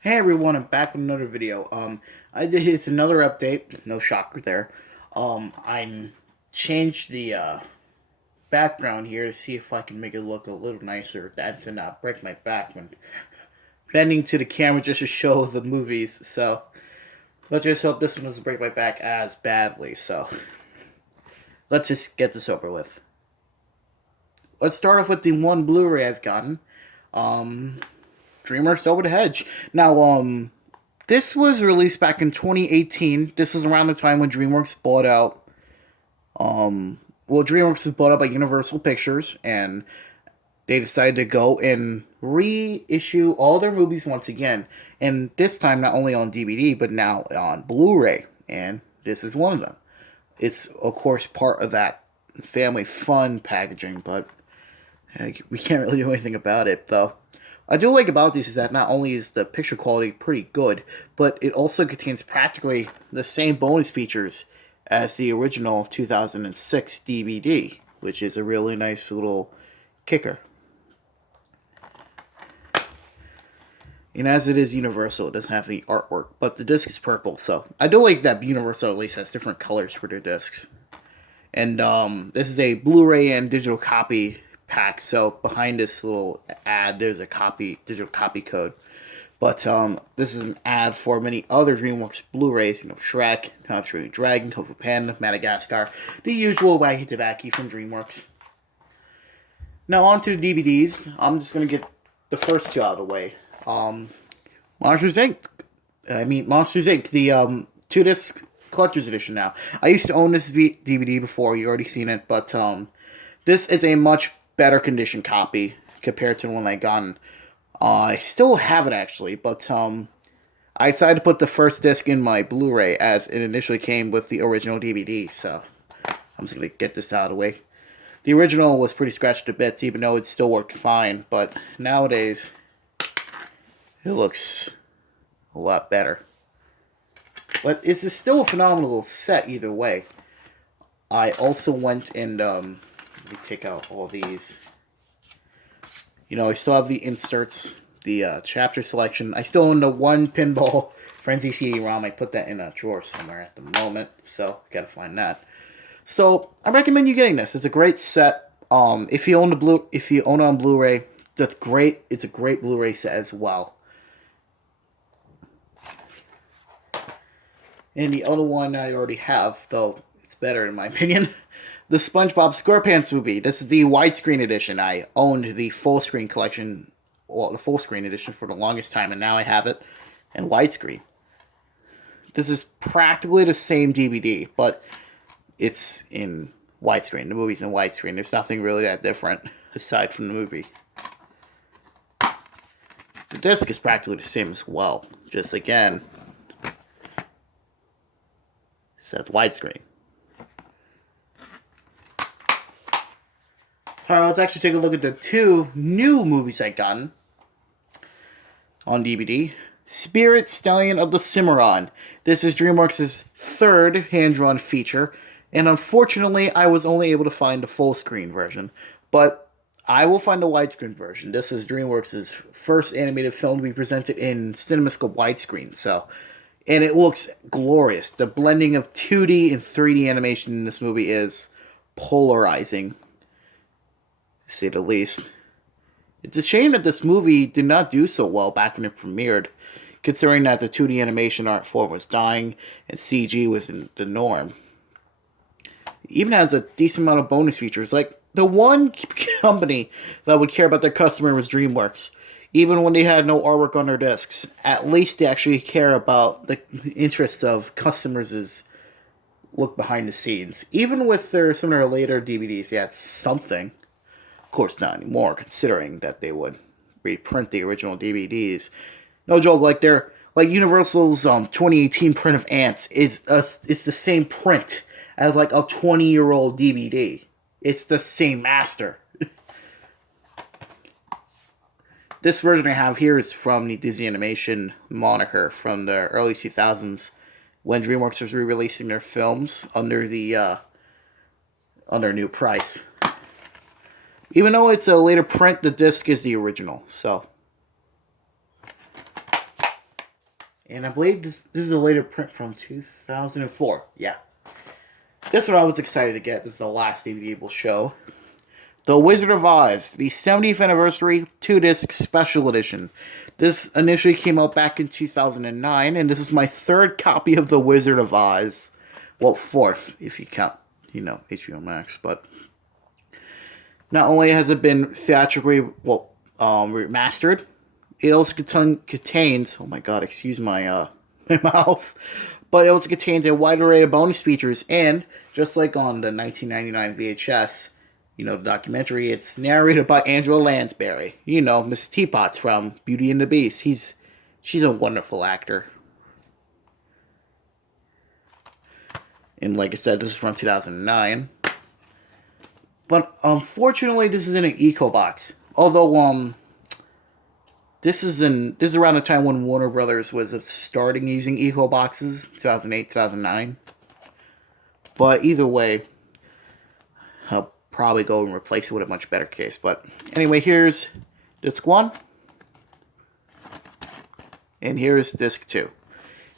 Hey everyone, I'm back with another video. It's another update. No shocker there. I changed the background here to see if I can make it look a little nicer. That to not break my back when bending to the camera just to show the movies. So let's just hope this one doesn't break my back as badly. So let's just get this over with. Let's start off with the one Blu-ray I've gotten. Um, DreamWorks Over the Hedge. Now, this was released back in 2018. This is around the time when DreamWorks bought out. DreamWorks was bought out by Universal Pictures, and they decided to go and reissue all their movies once again. And this time, not only on DVD, but now on Blu-ray. And this is one of them. It's, of course, part of that family fun packaging, but we can't really do anything about it, though. I do like about these is that not only is the picture quality pretty good, but it also contains practically the same bonus features as the original 2006 DVD, which is a really nice little kicker. And as it is Universal, it doesn't have any artwork, but the disc is purple, so I do like that Universal at least has different colors for their discs. And this is a Blu-ray and digital copy pack. So behind this little ad, there's a digital copy code. But this is an ad for many other DreamWorks Blu-rays. Shrek, How to Train Your Dragon, Kung Fu Panda, Madagascar, the usual wacky tobacco from DreamWorks. Now on to the DVDs. I'm just gonna get the first two out of the way. Monsters Inc. Monsters Inc. The 2-disc collector's edition now. I used to own this DVD before. You already seen it, but this is a much better condition copy compared to the one I got. I still have it actually, but I decided to put the first disc in my Blu-ray as it initially came with the original DVD. So I'm just gonna get this out of the way. The original was pretty scratched to bits, even though it still worked fine. But nowadays, it looks a lot better. But it's still a phenomenal set either way. I also went and, let me take out all these. I still have the inserts, the chapter selection. I still own the one Pinball Frenzy CD-ROM. I put that in a drawer somewhere at the moment, so gotta find that. So I recommend you getting this. It's a great set. If you own it on Blu-ray, that's great. It's a great Blu-ray set as well. And the other one I already have, though it's better in my opinion, the SpongeBob SquarePants movie. This is the widescreen edition. I owned the full screen collection, the full screen edition for the longest time, and now I have it in widescreen. This is practically the same DVD, but it's in widescreen. The movie's in widescreen. There's nothing really that different aside from the movie. The disc is practically the same as well. Just again, says widescreen. Alright, let's actually take a look at the two new movies I gotten on DVD. Spirit Stallion of the Cimarron. This is DreamWorks' third hand-drawn feature, and unfortunately, I was only able to find the full screen version, but I will find the widescreen version. This is DreamWorks' first animated film to be presented in CinemaScope widescreen, and it looks glorious. The blending of 2D and 3D animation in this movie is polarizing, to say the least. It's a shame that this movie did not do so well back when it premiered, considering that the 2D animation art form was dying and CG was in the norm. It even has a decent amount of bonus features. Like, the one company that would care about their customer was DreamWorks. Even when they had no artwork on their discs, at least they actually care about the interests of customers' look behind the scenes. Even with some of their later DVDs, they had something. Of course, not anymore, considering that they would reprint the original DVDs. No joke, like Universal's 2018 print of Ants it's the same print as like a 20-year-old DVD. It's the same master. This version I have here is from the Disney Animation moniker from the early 2000s, when DreamWorks was re-releasing their films under a new price. Even though it's a later print, the disc is the original. So And I believe this is a later print from 2004. Yeah. This one I was excited to get. This is the last DVD we'll show. The Wizard of Oz, the 70th anniversary 2-disc special edition. This initially came out back in 2009, and this is my third copy of The Wizard of Oz. Well, fourth, if you count, HBO Max. But not only has it been theatrically, remastered, it also contains, oh my god, excuse my, my mouth, but it also contains a wide array of bonus features, and, just like on the 1999 VHS, the documentary, it's narrated by Angela Lansbury. Mrs. Teapots from Beauty and the Beast. She's a wonderful actor. And like I said, this is from 2009. But unfortunately, this is in an eco box. Although this is around the time when Warner Brothers was starting using eco boxes, 2008, 2009. But either way, I'll probably go and replace it with a much better case. But anyway, here's disc 1. And here's disc 2.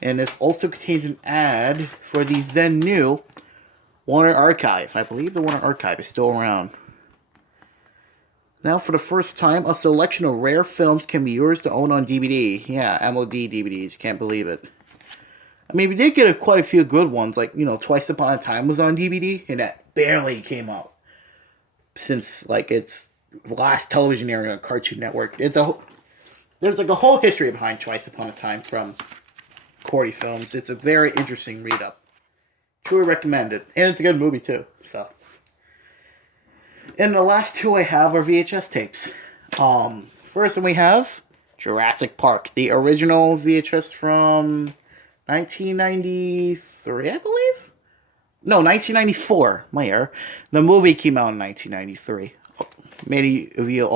And this also contains an ad for the then new Warner Archive. I believe the Warner Archive is still around. Now, for the first time, a selection of rare films can be yours to own on DVD. Yeah, MOD DVDs. Can't believe it. I mean, we did get quite a few good ones. Like, Twice Upon a Time was on DVD, and that barely came out. Since, its last television airing on Cartoon Network. There's a whole history behind Twice Upon a Time from Cordy Films. It's a very interesting read-up. Truly recommend it. And it's a good movie, too. So, and the last two I have are VHS tapes. First one we have Jurassic Park. The original VHS from 1993, I believe? No, 1994. My error. The movie came out in 1993. Many of you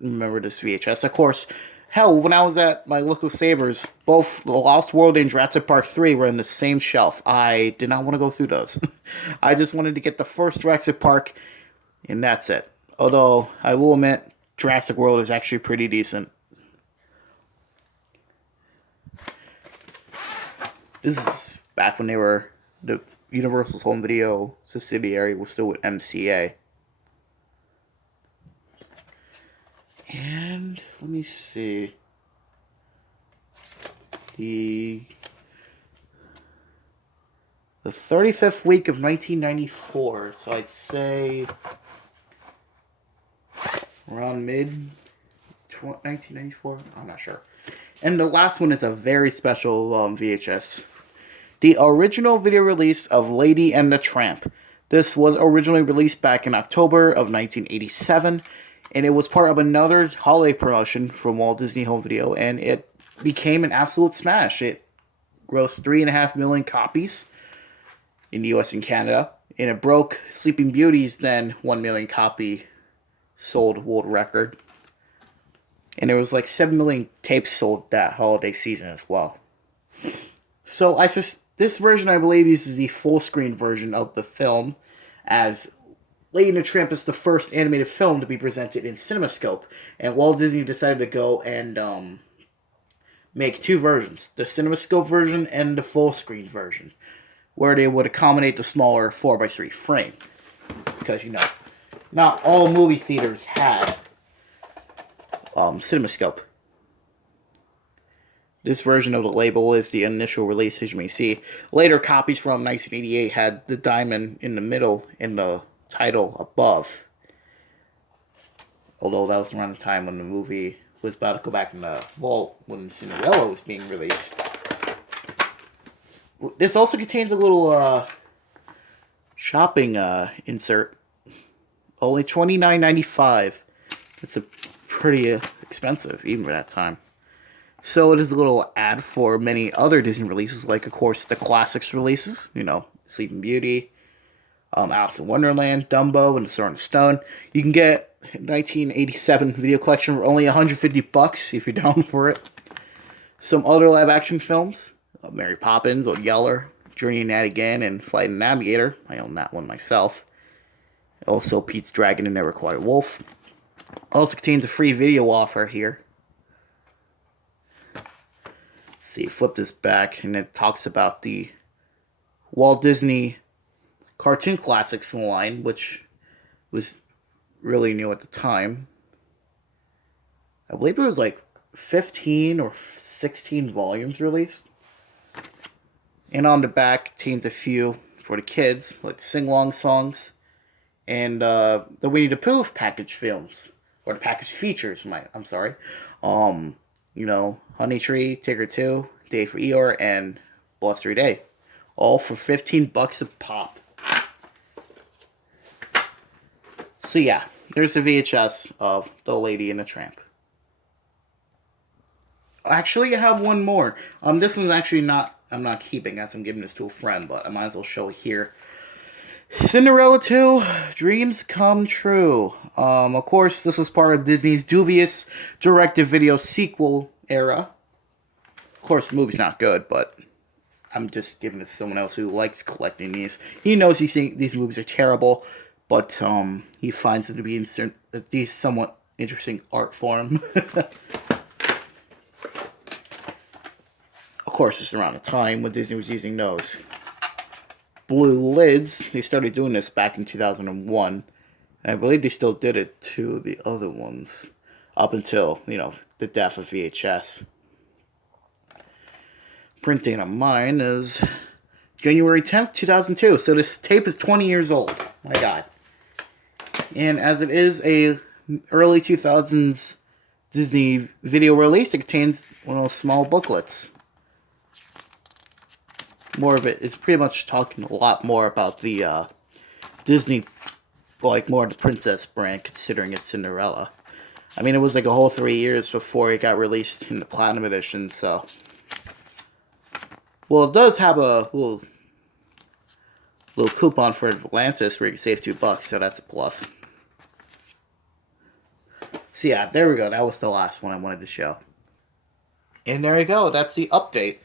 remember this VHS. Of course, hell, when I was at my local Savers, both The Lost World and Jurassic Park 3 were in the same shelf. I did not want to go through those. I just wanted to get the first Jurassic Park, and that's it. Although, I will admit, Jurassic World is actually pretty decent. This is back when the Universal's home video subsidiary was still with MCA. And let me see. The 35th week of 1994. So I'd say around mid 1994. I'm not sure. And the last one is a very special VHS. The original video release of Lady and the Tramp. This was originally released back in October of 1987, and it was part of another holiday promotion from Walt Disney Home Video, and it became an absolute smash. It grossed 3.5 million copies in the US and Canada, and it broke Sleeping Beauty's then 1 million copy sold world record. And there was 7 million tapes sold that holiday season as well. So this version, I believe, uses the full screen version of the film, as Lady and the Tramp is the first animated film to be presented in CinemaScope, and Walt Disney decided to go and make two versions, the CinemaScope version and the full screen version, where they would accommodate the smaller 4x3 frame, because not all movie theaters had CinemaScope. This version of the label is the initial release, as you may see. Later copies from 1988 had the diamond in the middle and the title above. Although that was around the time when the movie was about to go back in the vault when Cinderella was being released. This also contains a little shopping insert. Only $29.95. It's a pretty expensive, even for that time. So it is a little ad for many other Disney releases, like, of course, the classics releases. Sleeping Beauty, Alice in Wonderland, Dumbo, and the Sword and Stone. You can get a 1987 video collection for only $150 if you're down for it. Some other live-action films, Mary Poppins, Old Yeller, Journey in That Again, and Flight of the Navigator. I own that one myself. Also, Pete's Dragon and Never Quite a Wolf. Also contains a free video offer here. see, flip this back, and it talks about the Walt Disney Cartoon Classics line, which was really new at the time. I believe it was like 15 or 16 volumes released. And on the back contains a few for the kids, like sing-along songs, and the Winnie the Pooh package films, or the package features. I'm sorry. Um, Honey Tree, Tigger 2, Day for Eeyore, and Blustery Day, all for $15 a pop. So yeah, there's the VHS of The Lady and the Tramp. Actually, I have one more. This one's actually not. I'm not keeping, as I'm giving this to a friend, but I might as well show it here. Cinderella 2, Dreams Come True. Of course, this was part of Disney's dubious direct-to-video sequel era. Of course, the movie's not good, but I'm just giving it to someone else who likes collecting these. He knows these movies are terrible, but he finds it to be these somewhat interesting art form. Of course, it's around the time when Disney was using those blue lids. They started doing this back in 2001. And I believe they still did it to the other ones up until, the death of VHS. Print date on mine is January 10th, 2002. So this tape is 20 years old. My God. And as it is a early 2000s Disney video release, it contains one of those small booklets. More of it is pretty much talking a lot more about the Disney, like more of the princess brand, considering it's Cinderella. I mean, it was like a whole 3 years before it got released in the Platinum Edition, so. Well, it does have a little coupon for Atlantis where you can save $2, so that's a plus. So yeah, there we go. That was the last one I wanted to show. And there you go. That's the update.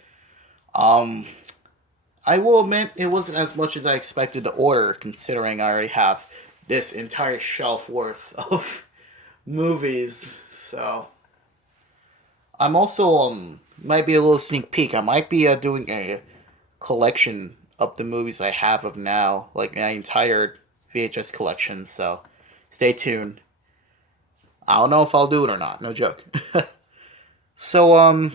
I will admit it wasn't as much as I expected to order, considering I already have this entire shelf worth of movies. So I'm also might be a little sneak peek. I might be doing a collection of the movies I have of now, like my entire VHS collection. So stay tuned. I don't know if I'll do it or not. No joke. So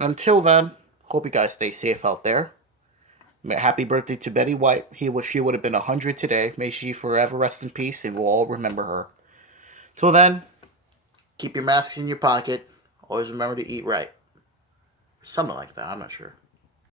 until then, hope you guys stay safe out there. Happy birthday to Betty White. He wished she would have been 100 today. May she forever rest in peace, and we'll all remember her. Till then, keep your masks in your pocket. Always remember to eat right. Something like that, I'm not sure.